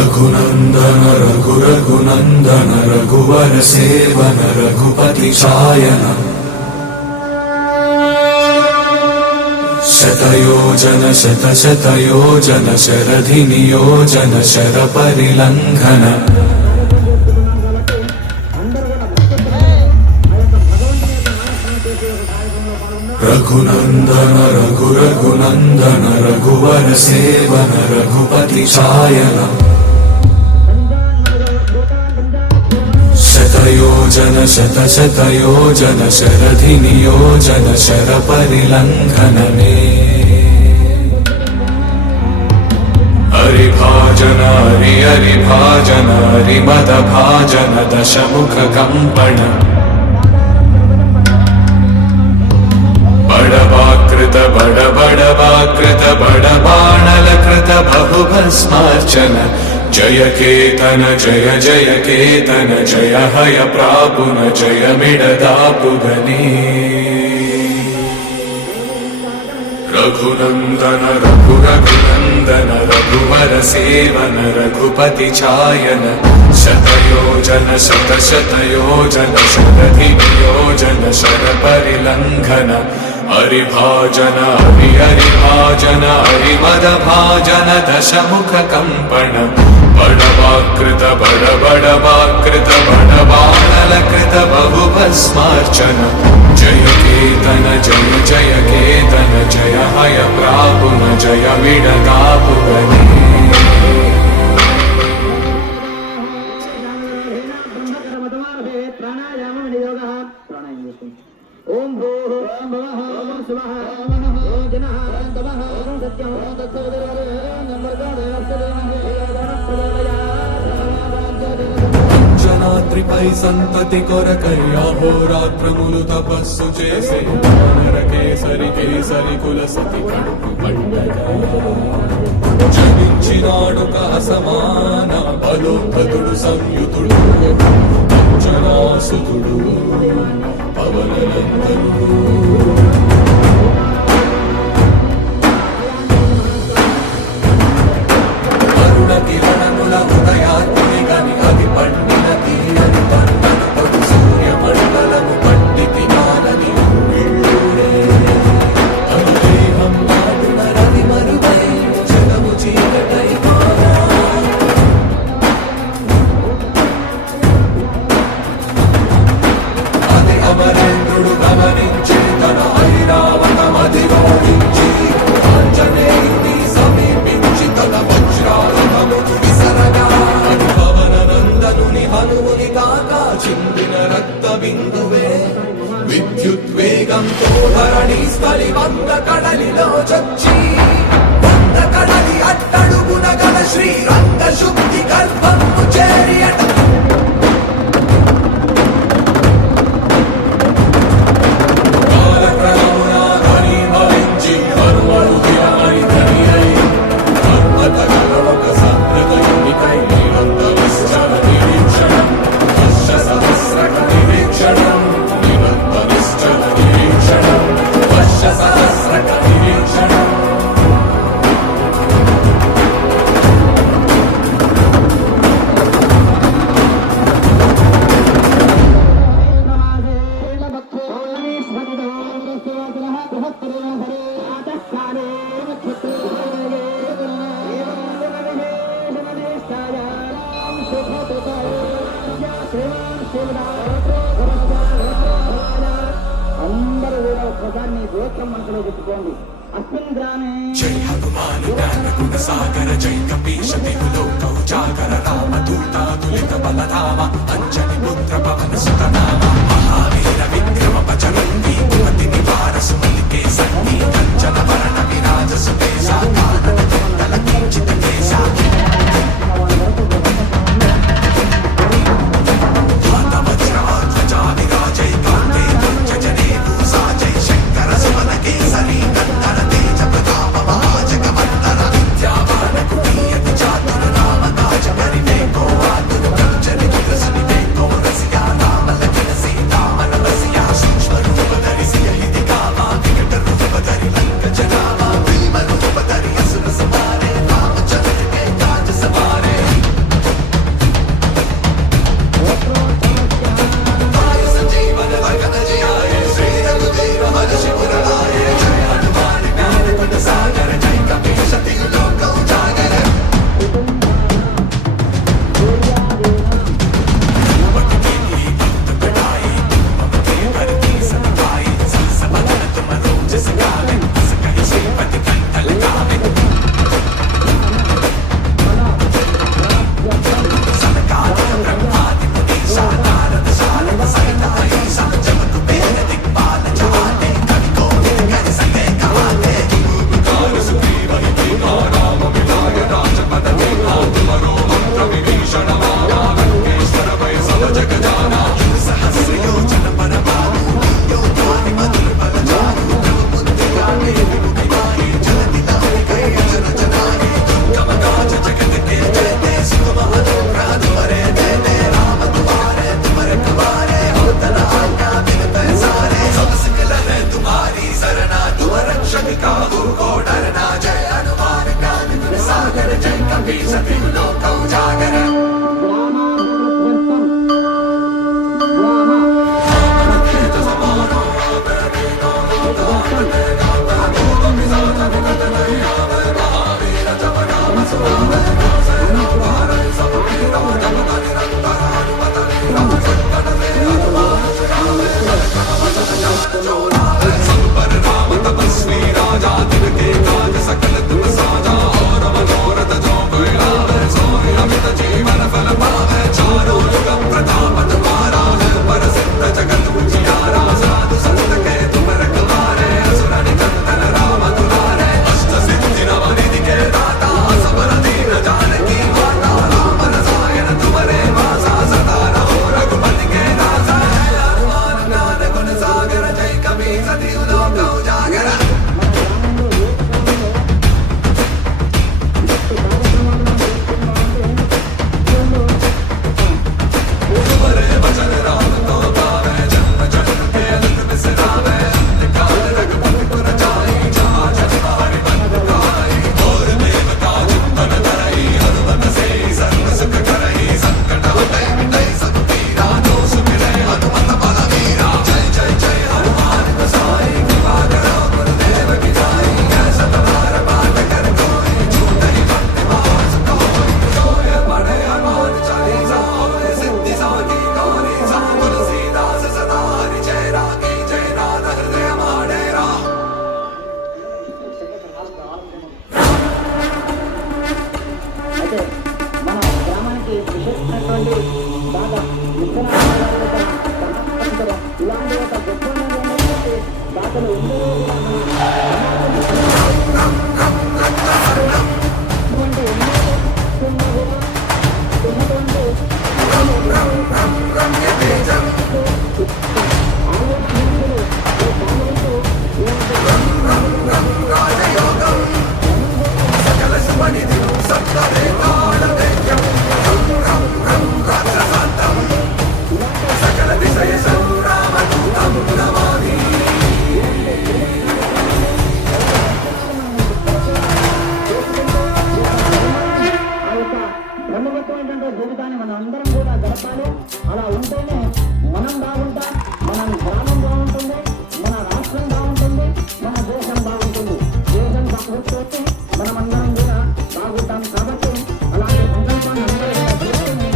रघुनंदन रघुनंदन रघुवर seven Raghupati Shayan शतयोजन शतशतयोजन शरधि नियोजन sir परिलंघन Raghunandan Raghunandan रघुवर seven Raghupati Shayan शतयोजन शतशतयोजन शरधि नियोजन sir परिलंघन में हरिभाजन हरिभाजन हरिमद भाजन दशमुख कंपन बड़वाकृत बड़वाकृत बड़बाणलकृत बहुभस्मार्चन जय केतन जय जय केतन जय हय प्रापुन जय मिडदापुगने रघुनंदन रघुनंदन रघुवर सेवन रघुपति चायन शतयोजन शतशतयोजन शरधि नियोजन शर परिलंघन हरिभाजन हरिभाजन हरिमद भाजन दशमुख कंपन बड़वाकृत बड़वाकृत बड़बाणलकृत बहुभस्मार्चन जय केतन जय जय केतन जय हय प्रापुन जय मिडदापुगने ओम भूः ओम भवः ओम शिवः ओम जनः तवः ओम सत्यं अंजनाद्रिपै संतति कोरकయ్య హోరాత్రములు తపస్సు చేసే కేసరి కేసరి కుల సతి కడుపు పండగ జనించినాడు సమాన బలోద్ధతుడు సంయుతుడు అంజనాసుతుడు పవననందనుడు అరుణ కిరణముల ఉదయాత్మి గని అది పండిన తీరని పండను పడు సూర్యమండలము పండితి మానని ఊళ్ళూరే అనుదేహం నాడున రవి మరువై జగము చీకటై మారా అది అమరేంద్రుడు గమనించి తన ఐరావతమధిరోహించి ఆంజనేయుని సమీపించి తన వజ్రాయుధమును విసరగా అది పవననందనుని హనుముని కాక చిందిన రక్త బిందువే విద్యుద్వేగంతో ధరణి స్థలి వంద కడలిలో చొచ్చి వంద కడలి అట్టడుగున గల శ్రీరంగ శుద్ధి గర్భము చేరియట అందరూ కూడా ఒక్కసారి గోత్రం మనసులో చెప్పుకోండి. అస్మిన్ గ్రామే జై హనుమాన్ జ్ఞాన గుణ సాగర జై కపీశ దిగులోక ఉజాగర రామ దూతాతులిత బలరామ అంజని పుత్ర పవన సుత నామ మహావీర విక్రమ బజరంగి కుమతి నివార సుమలికే సంగి కంచన వరణ విరాజ సుకేశ కానన కుండల కించిత కేశ शक्ति का को डरना जय हनुमान ज्ञान गुण सागर जय कपीस तिहु लोक उजागर జీవితాన్ని మనం అందరం కూడా గడపాలి. అలా ఉంటేనే మనం బాగుంటాం, మన గ్రామం బాగుంటుంది, మన రాష్ట్రం బాగుంటుంది, మన దేశం బాగుంటుంది. దేశం బాగుంటే మనం అందరం కూడా బాగుంటాం. కాబట్టి అలాంటి సంకల్పాన్ని అందరూ కూడా చేసుకుని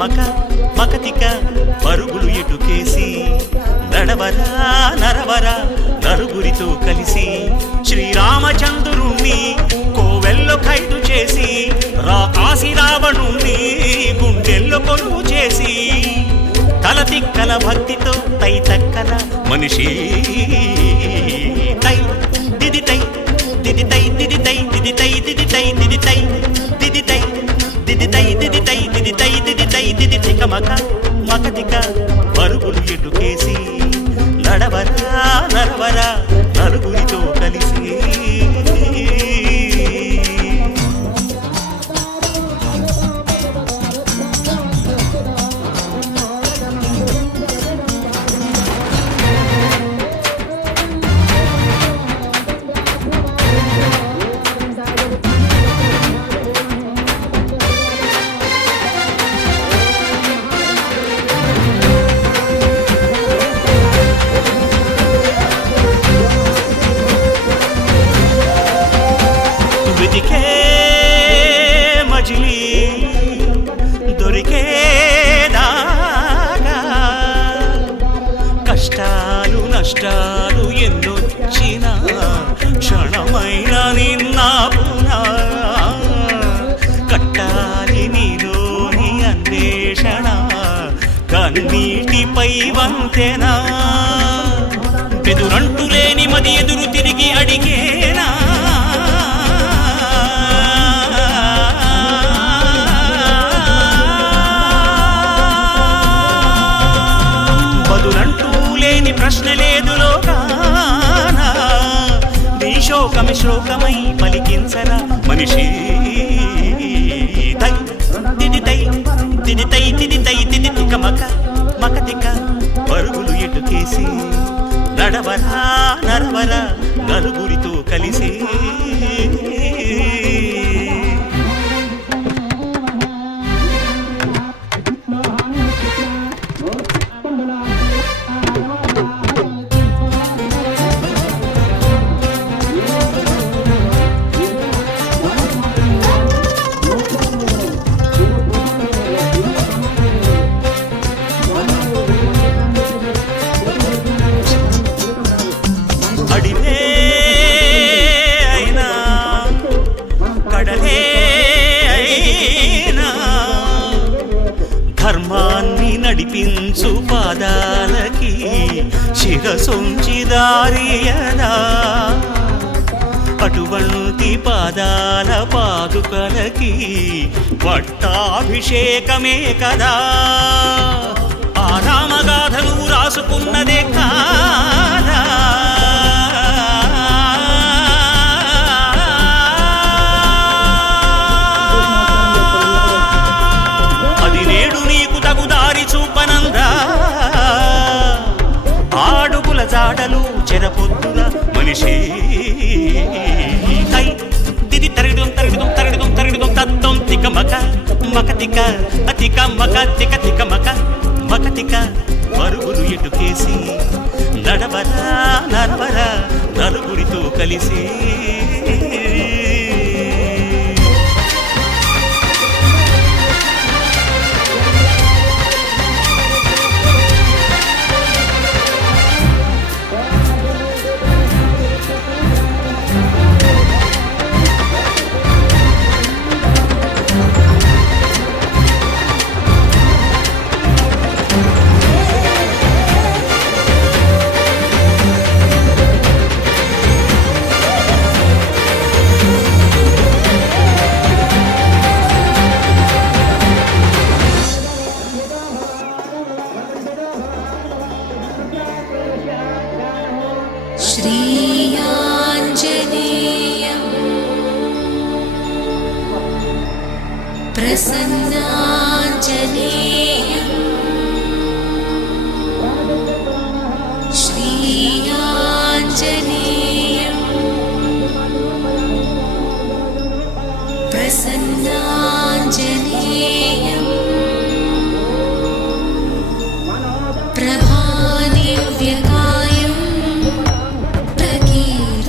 మక మకతిక పరుగులు ఎటుకేసి నడవరా నరవరా నలుగురితో కలిసి శ్రీరామచంద్రుణ్ణి కోవెల్లో ఖైదు చేసి రాకాసి రావణుణ్ణి గుండెల్లో కొలువు చేసి తల తిక్కల భక్తితో తై తక్కల మనిషి తై దిది తై దిది తై దిది తై దిది తై దిది తై దిది తై దిది తై దిది తై దిది తై దిది తై దిది తై దిది తిక మక మకతిక పరుగులు ఎటుకేసి నడవరా నరవరా నలుగురితో కలిసి వెతికే మజిలీ దొరికే దాగా కష్టాలు నష్టాలు ఎన్నొచ్చినా క్షణమైన నిన్నాపునా కట్టాలి నీలోని అన్వేషణ కన్నీటిపై వంతెనా ఎదురంటూ లేని మది ఎదురు తిరిగి అడిగేనా బదులంటూ లేని ప్రశ్న లేదు లోకాన నీ శోకమి శ్లోకమై పలికించరా మనిషి తై తిది తై తిది తై తిది తై తిది తిక మక మక తిక పరుగులు ఎటుకేసి నడవరా నరవరా నలుగురితో కలిసి అడివే అయినా కడలే అయినా ధర్మాన్ని నడిపించు పాదాలకి శిరసొంచి దారియదా అటువంటి పాదాల పాదుకలకి పట్టాభిషేకమే కదా ఆ రామగాథను రాసుకున్నదే కాదా అది నేడు నీకు తగు దారి చూపనందా ఆడుగుల జాడలు చెరపొద్దుల మనిషి తై దిది తరిగిదం తరిగిదం తరిగిదం తరిగిదం తత్తం తిక మక మక తిక అతిక మక తిక తిక మక మక తిక పరుగులు ఎటుకేసి నడవరా నరవరా నలుగురితో కలిసి श्रीयाञ्जनेयं प्रसन्नाञ्जनेयं श्रीयाञ्जनेयं प्रसन्नाञ्जनेयं प्रभादिव्यकायं प्रकीर्तिप्रदायं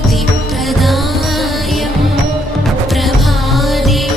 प्रभादिव्यकायं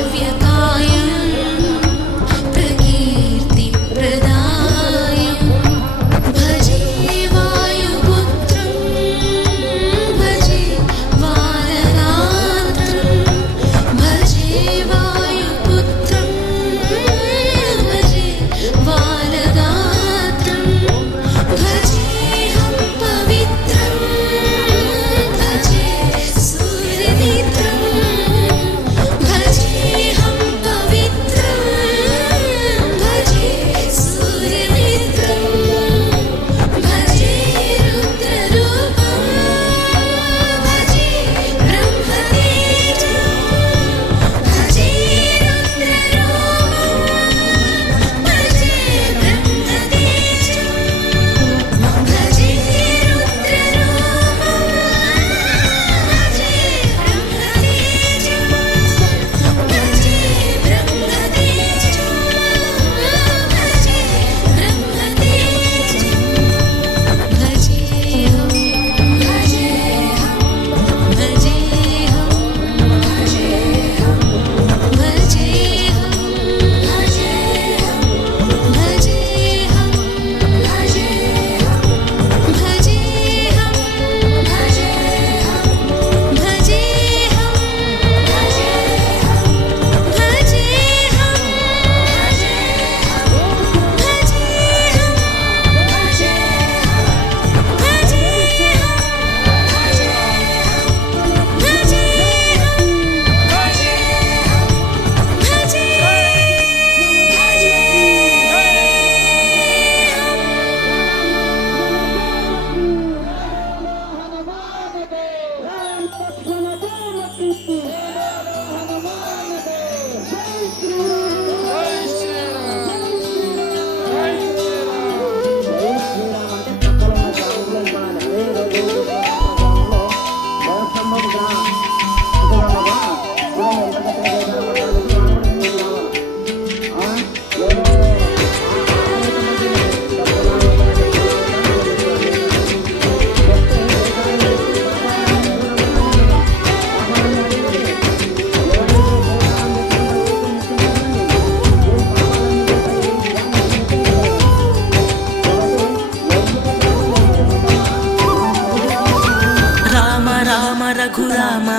రామ రామ రఘురామ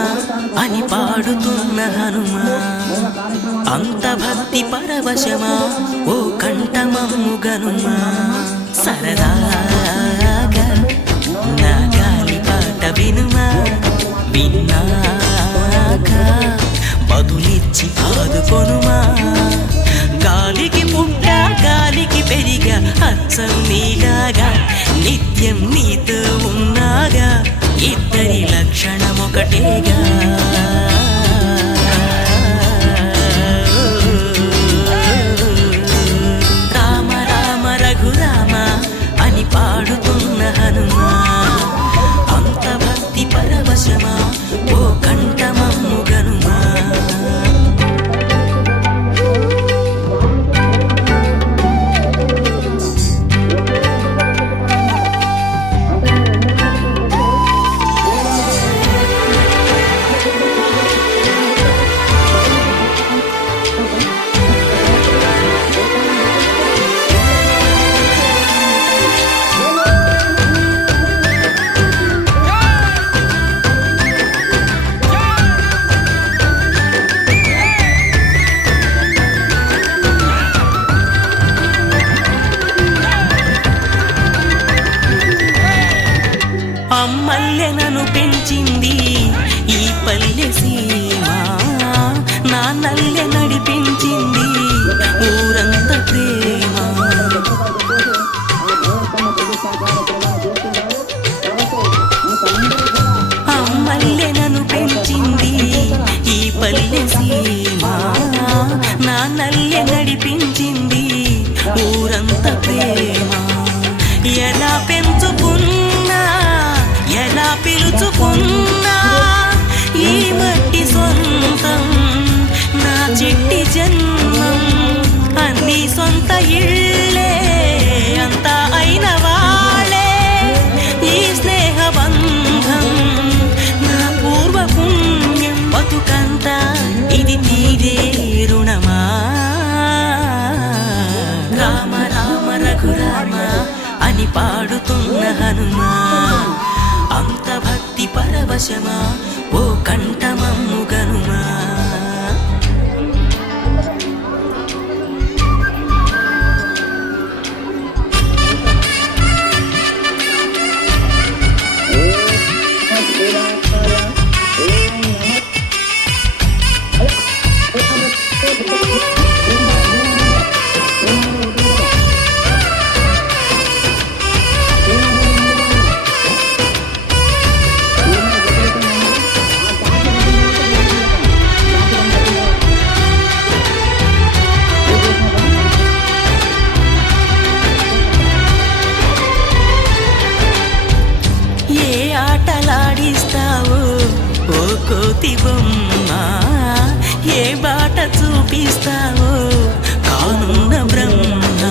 అని పాడుతున్న హనుమా, అంత భక్తి పరవశమా ఓ కంఠమమ్ము గనుమా. సరదాగా నా గాలి పాట వినుమా, విన్నాక బదులిచ్చి ఆదుకొనుమా. గాలికి పుట్ట గాలికి పెరిగా అచ్చం నీలాగా, నిత్యం నీతో ఉన్నాగా, ఇద్దరి లక్షణం ఒకటేగా. రామ రామ రఘురామ అని పాడుతున్న హనుమా, అంత భక్తి పరవశమా ఓ కంఠమమ్ము గనుమా. అమ్మల్లె నన్ను పెంచింది ఈ పల్లె సీమ, నాన్నల్లె నడిపించింది ఊరంత ప్రేమ. అమ్మల్లె నన్ను పెంచింది ఈ పల్లె సీమ, నాన్నల్లె నడిపించింది ఊరంత ప్రేమ. ఎలా పెంచుకున్నా ఎలా పిలుచుకున్నా ఈ మట్టి సొంతం నా చిట్టి జన్మం. అన్ని సొంత ఇళ్ళే అంతా అయిన వాళ్ళే ఈ స్నేహ బంధం నా పూర్వ పుణ్యం. బతుకంతా ఇది తీరే రుణమా. రామ రామ రఘురామ అని పాడుతున్న హనుమా, అంత భక్తి పరవశమా ఓ కంఠమమ్ము గనుమా. ఆటలాడిస్తావు ఓ కోతి బొమ్మ, ఏ బాట చూపిస్తావు కానున్న బ్రహ్మ.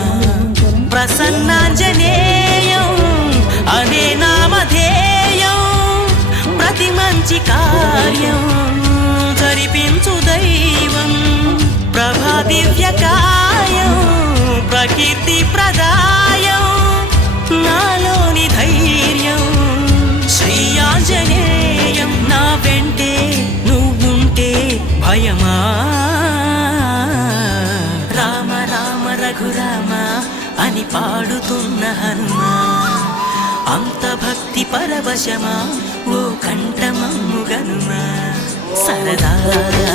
ప్రసన్నాంజనేయం అనే నామధేయం, ప్రతి మంచి కార్యం జరిపించు దైవం. ప్రభా దివ్యకాయం ప్రకీర్తి ప్రదాయం, నాలోని ధైర్యం శ్రీ ఆంజనేయం. నా వెంటే నువ్వుంటే భయమా. రామ రామ రఘురామ అని పాడుతున్న హనుమా, అంత భక్తి పరవశమా ఓ కంఠమమ్ము గనుమా. సరదాగా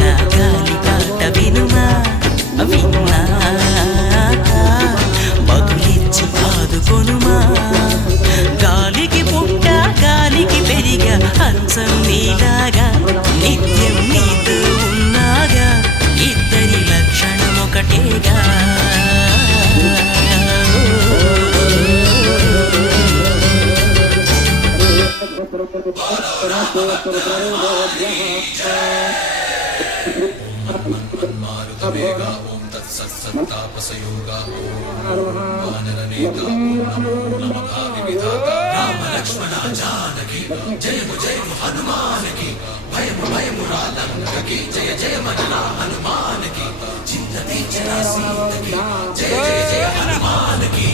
నా గాలి పాట వినుమా, విన్నాక బదులిచ్చి ఆదుకొనుమా. గాలికి పుట్ట గాలికి పెరిగా హంసం నీలాగా నిత్యం నీతో ఉన్నాగా ఇద్దరి లక్షణం ఒకటేగా ఓం తత్సత్సత్తాపసయోగా ఓం వానరనేక ఓం నమో భావి విధాత రామ లక్ష్మణ జానకి జయము జయము హనుమానకి భయము భయము రాలంకకి జయ జయ మదన హనుమానకి చిన్నది చిన్న సీతకి జయ జయ జయ హనుమానకి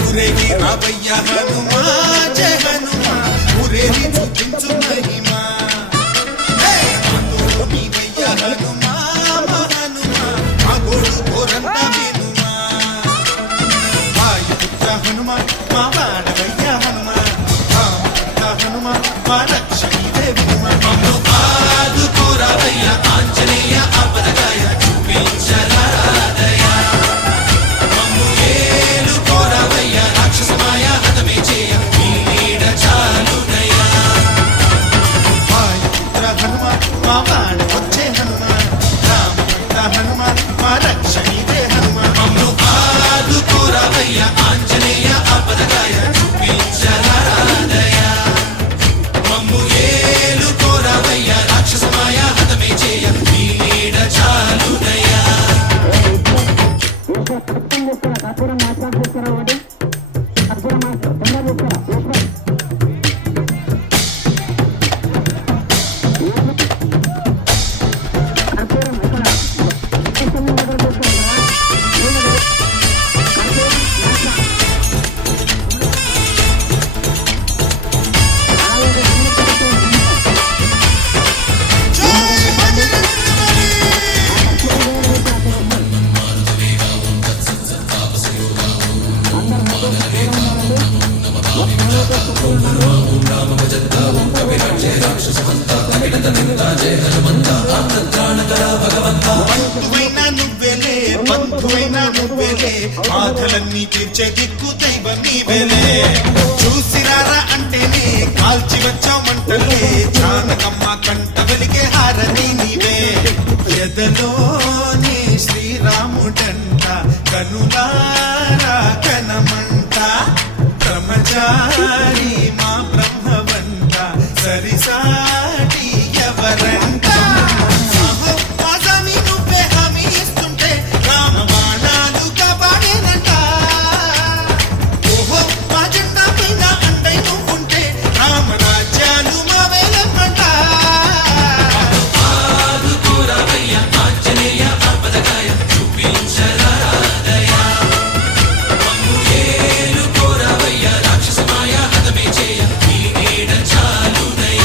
ఊరేగి రావయ్య హనుమా జయ హనుమా ఊరేగి చూపించు మహిమా మాతో నీవయ్య హనుమా మా హనుమా మా గోడు కోరంత వినుమా వాయుపుత్ర హనుమా మా వాడవయ్య హనుమా రామపుత్ర హనుమా మా రక్షణీదే వినుమా మమ్ము ఆదుకోరావయ్య ఆంజనేయ ఆపదగాయ చూపించరాదయ మమ్ము ఏలుకోరావయ్య రాక్షసమాయ హతమే చేయ మీ నీడ చాలునయ వాయుపుత్ర హనుమా మా వాడ వచ్చే హనుమా రామపుత్ర హనుమా మా రక్షణీదే హనుమా మమ్ము ఆదుకోరావయ్య ఆంజనేయ ఆపదగాయ చూపించరాదయ మమ్ము ఏలుకోరావయ్య రాక్షసమాయ హతమే చేయ మీ నీడ చాలునయ కర్పూరం మాస్టర్ తీసుకురా ఒకటి కర్పూరం మాస్టర్ తొందర తీసుకురా కర్పూరం ఇక్కడ తీసుకుని దగ్గర తీసుకురా కర్పూరం మాస్టర్ అలాగే బంధువైనా నువ్వెలే బంధువైనా నువ్వెలే బాధలన్నీ తీర్చే దిక్కు దైవం నీవెలే చూసిరారా అంటేనే కాల్చి వచ్చామంటలే జానకమ్మ కంట వెలిగే హారతి నీవే ఎదలోనే శ్రీరాముడంట కనులారా కనమంట బ్రహ్మచారి మా బ్రహ్మవంట సరిసాటి ఎవరంట సాహో ఆజామి నువ్వే హామీ ఇస్తుంటే రామ బాణాలు కాపాడేనంట ఓహో మా జెండా పైన అండై నువ్వుంటే రామరాజ్యాలు మా వేలమంట ఆదుకోరావయ్య ఆంజనేయ ఆపదగాయ చూపించరాదయ మమ్ము ఏలుకోరావయ్య రాక్షసమాయ హతమే చేయ మీ నీడ చాలునయ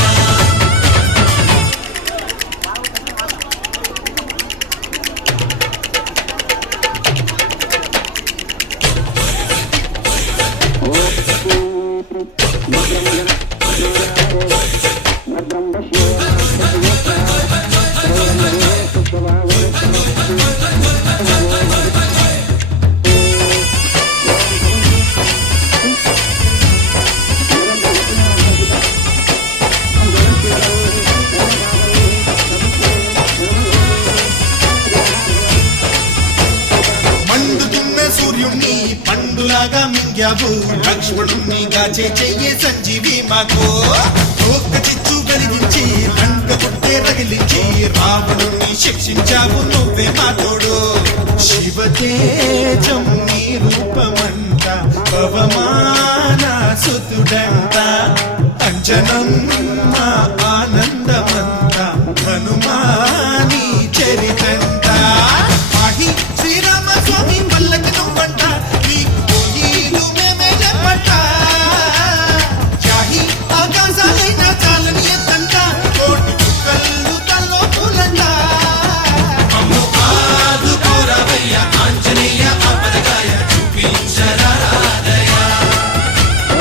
మండుతున్న సూర్యుణ్ణి పండులాగా మింగావు లక్ష్మణుణ్ణి గాచే చెయ్యే సంజీవి మాకు ఒక్క చిచ్చు కలిగించి లంక పుట్టే రగిలించి రావణుణ్ణి శిక్షించావు నువ్వే మా తోడు శివతేజం నీ రూపమంట పవమాన సుతుడంట అంజనం మా ఆనందమంత హనుమాని చరితంట ఆహి శ్రీరామ స్వామి పల్లకి నువ్వంట నీకు పోయిలు మేమే చెప్పంట చాహి ఆకాశాలైన చాలని ఎత్తంట కోటి చుక్కలు తల్లో పూలంట అమ్ము ఆదుకోరవయ్య ఆంజనేయ ఆపదగాయ చూపించరాదయ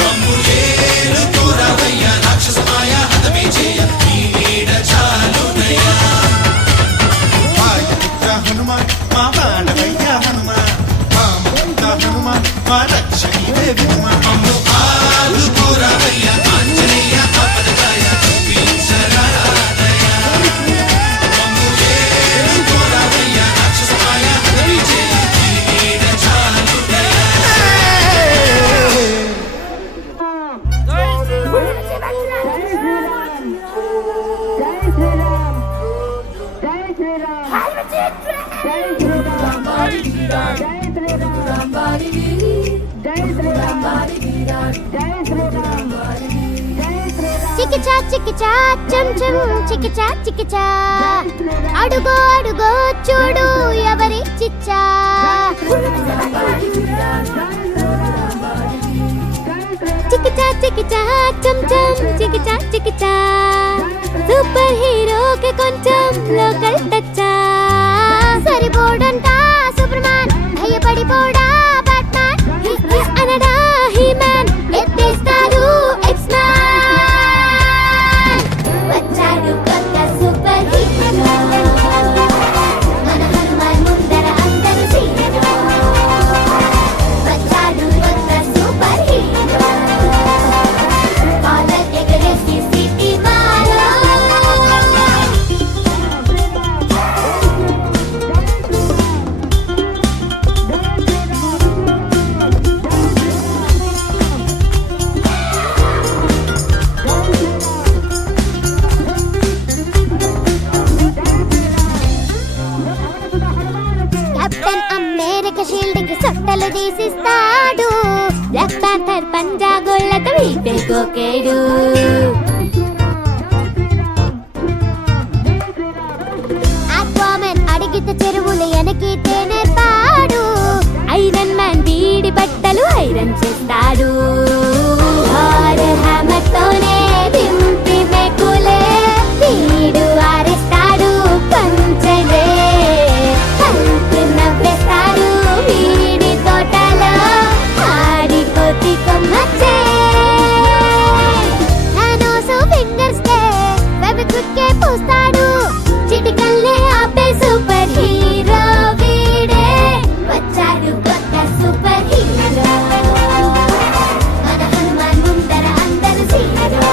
అమ్ము ఏలుకోరవయ్య రాక్షసమాయ హతమే చేయ నీ నీడ చాలునయ వాయుపుత్ర హనుమాన్ మా వాడవయ్య హనుమాన్ మా ముక్త హనుమాన్ మా రక్షణీవే వినుమాన్ అమ్ము ఆదుకోరవయ్య ఆంజనేయ ఆపదగాయ చూపించరాదయ అమ్ము ఏలుకోరవయ్య రాక్షసమాయ హతమే చేయ నీ నీడ చాలునయ చికిచా చికిచా చం చం చికిచా చికిచా అడుగో అడుగో చూడు ఎవరి చిచ్చా చికిచా చికిచా చం చం చికిచా చికిచా సూపర్ హీరోకి కొంచెం లోకల్ టచ్చా సరిపోడంట సూపర్మాన్ భయపడిపోడా బ్యాట్మాన్ హిస్ హిస్ అనడా హీ మ్యాన్ ఎత్తేస్తాడు ఎక్స్ మ్యాన్ వచ్చాడు కొత్త సూపర్ హీరో మన హనుమాన్ ముందర అందరూ సీరో వచ్చాడు కొత్త సూపర్ హీరో కాలర్ ఎగరేసి సిటీ మారో కెప్టెన్ అమెరికా షీల్డ్ కి సొట్టలు తీసిస్తాడు బ్లాక్ ప్యాంథర్ పంజా గోళ్ళతో వీటే కోకేడు ఆక్వామెన్ అడిగితే చెరువులు ఎనకితే నేర్పాడు ఐరన్ మ్యాన్ వీడి బట్టలు ఐరన్ చేస్తాడు హ్యామర్ తోనే దింపి మెకులే వీడు ఆరేస్తాడు పంచలే హల్క్ నవ్వేస్తాడు వీడి తోటలో ఆడి కోతి కొమ్మచ్చే థానోస్ ఫింగర్స్ కే ఫెవిక్విక్ కే పూస్తాడు చిటికల్లే ఆపే సూపర్ హీరో వీడే వచ్చాడు కొత్త సూపర్ హీరో మన హనుమాన్ ముందర అందరూ సీరో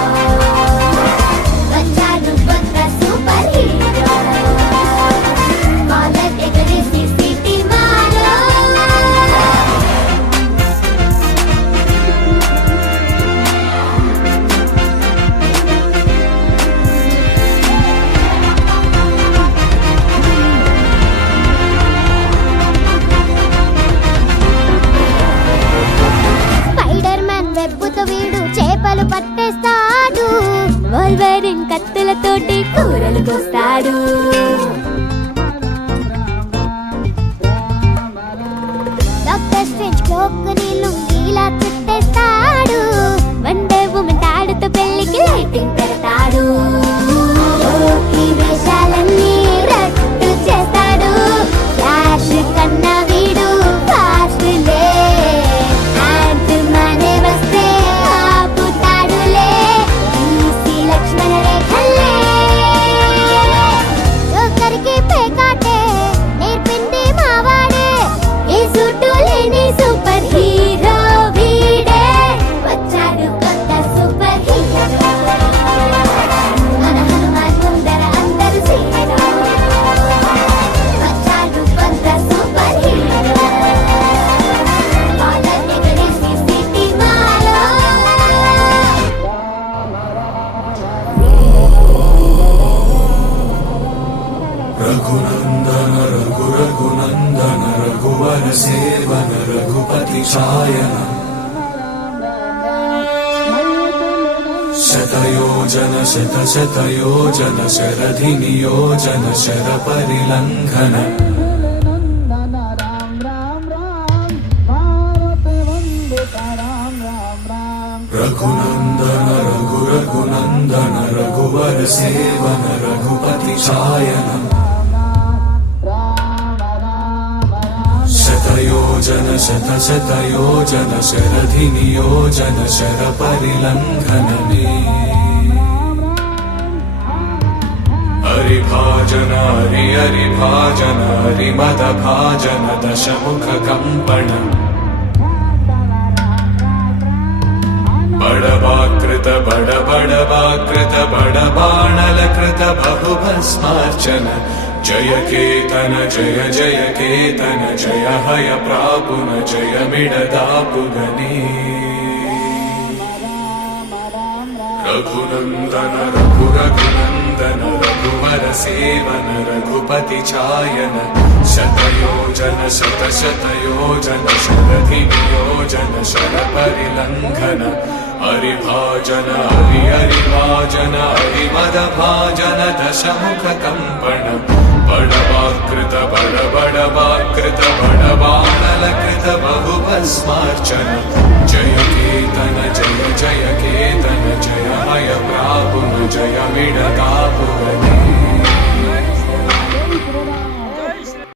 వచ్చాడు కొత్త సూపర్ హీరో కాలర్ ఎగరేసి సిటీ మారో స్పైడర్ మ్యాన్ వెబ్బుతో వీడు చేపలు పట్టేస్తాడు వోల్వరిన్ కత్తులతోటి కూరలు కోస్తాడు డాక్టర్ స్ట్రేంజ్ క్లోక్ నీళ్ళు ఇలా చుట్టేస్తాడు వండర్ వుమన్ తాడుతో పెళ్లికి లైటింగ్ పెడతాడు ఈ వేషాలన్నీ రట్టు చేస్తాడు ఫ్లాష్ కన్నా వీడు ఫాస్ట్ లే యాంట్ మనే వస్తే ఆపుతాడులే ఈసీ లక్ష్మణ రేఖలే शतयोजन शतशतयोजन शरधिनियोजन शरपरिलङ्घन रघुनन्दन रघुरघुनन्दन रघुवर सेवन रघुपति चायन शतयोजन शतशतयोजन शरधिनियोजन शरपरिलङ्घन हरिभाजन हरिभाजन हरिमदभाजन दशमुखकम्पण बडवाकृत बडबडवाकृत बडबाणलकृत बहुभस्मार्चन जय केतन जय जय केतन जय हय प्रापुन जय मिडदापुगने रघुनन्दन रघुरघुनन्दन रघुवर सेवन रघुपति चायन शतयोजन शतशतयोजन शरधिनियोजन शरपरिलङ्घन हरिभाजन हरिभाजन हरिमदभाजन दशमुखकम्पण बडवाकृत बडबडवाकृत बडबाणलकृत बहुभस्मार्चन जय केतन जय जय केतन जय हय प्रापुन जय मिडदापुगने